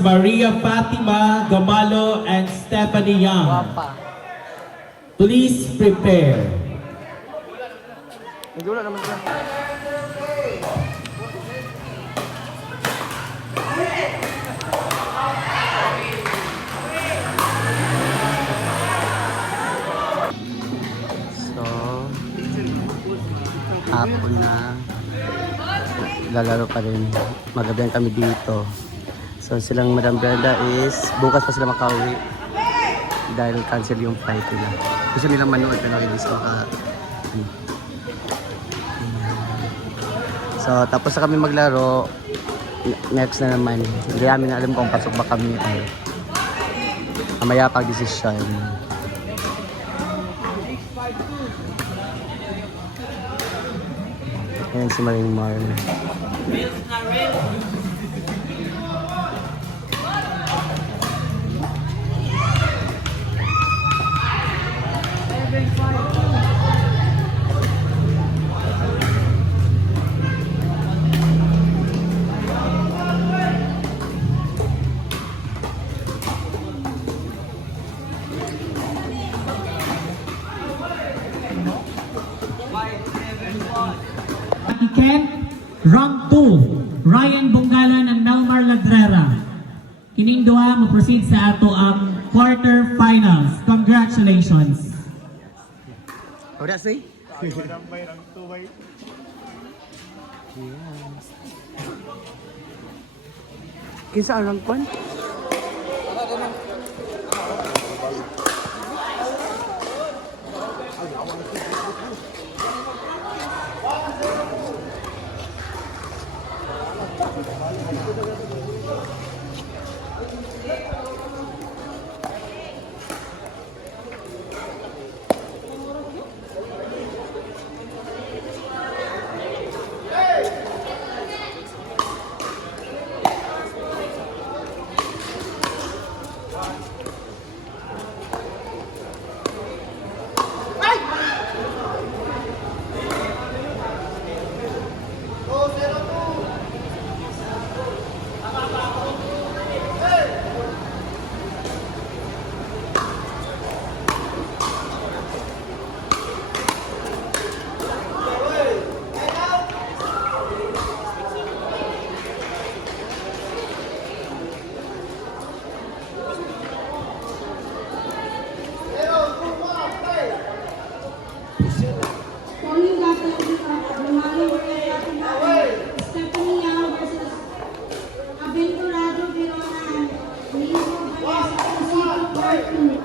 Maria Fatima Gamalo and Stephanie Young. Please prepare. Nagula naman siya. So, hapon na. Lalaro pa rin. Magabihan kami dito. So, silang Madam Brenda is bukas pa sila makauwi. Dahil cancel yung flight nila. Gusto nilang manood pero hindi sila So, tapos na kami maglaro. Next na naman. Hindi namin alam kung pasok ba kami or mamaya pag-desisyon. Ayan si Maring Mar. Ken, round 2, Ryan Bungalan and Melmar Ladrera. Kining duha mo proceed sa ato ang quarter-finals. Congratulations. What did I say? Kinsa ang rangkwan? Stephanie Young versus Aventurado Verona and Leo Valles Part 2.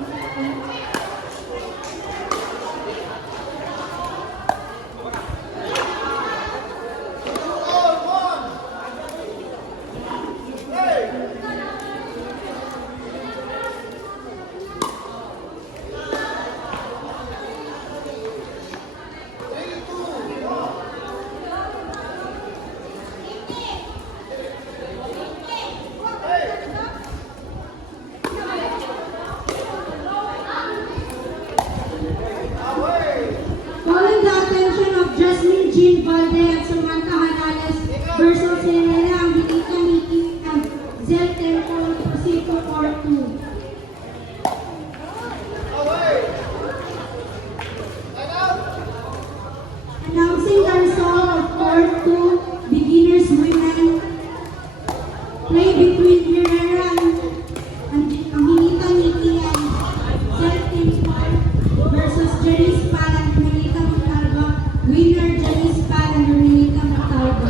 Calling the attention of Jasmine Jean Valde and Samantha Hanales versus Helena Angelica Miki and Zel Temple to proceed to Part 2. Announcing the result of Part 2, Beginners Women. Play between Herrera and Angelica Miki and Zel Temple versus Janice Pal and Hermelita Montalva. Winner Janice Pal and Hermelita Montalva.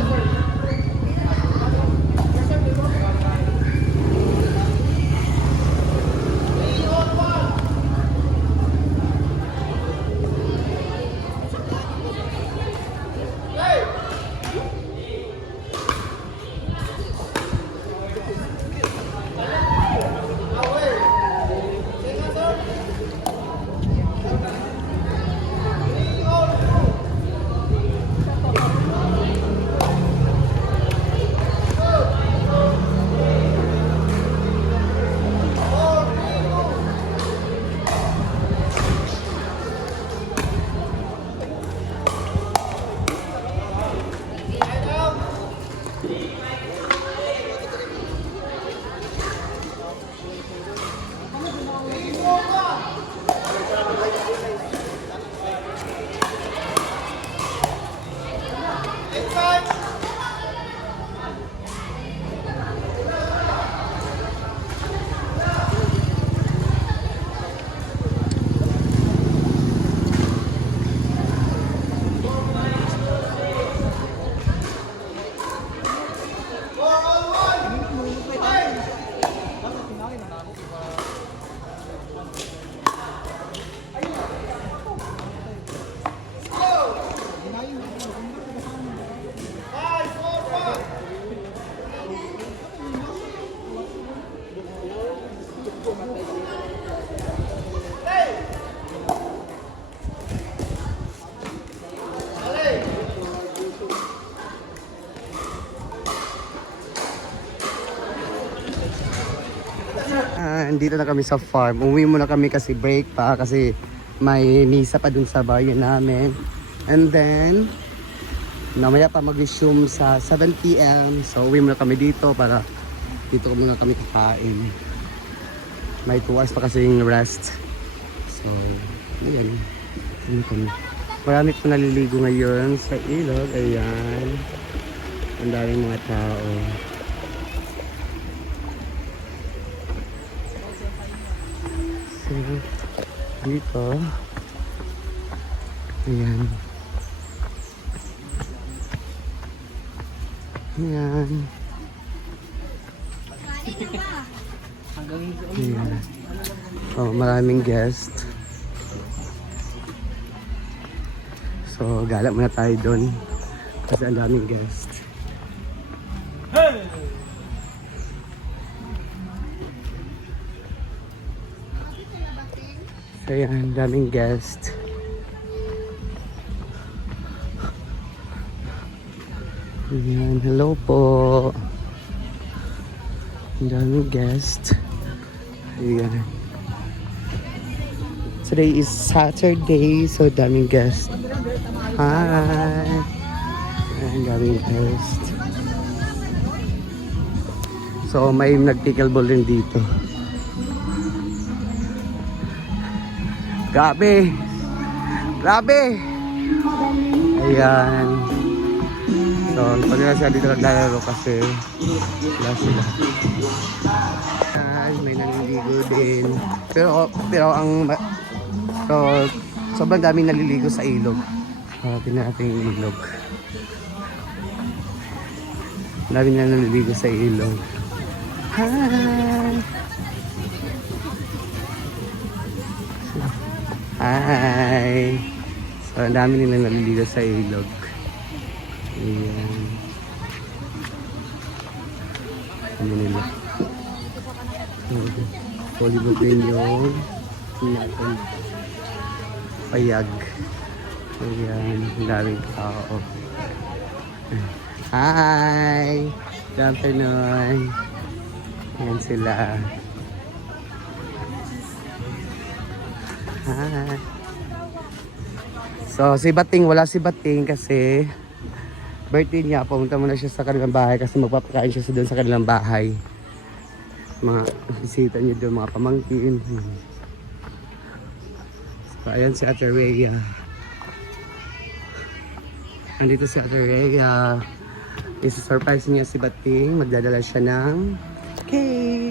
Andito na kami sa farm. Uwi muna kami kasi break pa kasi may misa pa dun sa bayan namin. And then, mamaya pa mag-resume sa 7 p.m. So, uwi muna kami dito para dito muna kami kakain. May 2 hours pa kasi yung rest. So, ayan. Ano kami. Marami po naliligo ngayon sa ilog. Ayan. Ang daming mga tao. So, dito. Ayan. Ayan. Ayan. So, maraming guest. So, gala muna tayo doon. Kasi ang daming guest. So, ayan, daming guest. Ayan, hello po. Ang daming guest. Ayan. Today is Saturday, so daming guest. Hi! Ang daming guest. So, may nag-pickleball din dito. Grabe! Grabe! Ayan. So, pag nila siya dito naglalaro kasi wala sila. Ay, may naliligo din. Pero sobrang daming naliligo sa ilog. Tingnan natin yung ilog. Dami na naliligo sa ilog. Hi! Hi! So, ang dami nila naliligo sa ilog. Ayan. Ano nila? Volleyball din yung payag. Ayan. Ang daming tao. Hi! Good afternoon. Ayan sila. Hi! So, si Bating, wala si Bating kasi birthday niya. Pumunta muna siya sa kanilang bahay kasi magpapakain siya doon sa kanilang bahay. Mga bisita niya doon, mga pamangkin. So, ayan si Ate Rhea. Andito si Ate Rhea. Isa-surprise niya si Bating. Magdadala siya ng cake.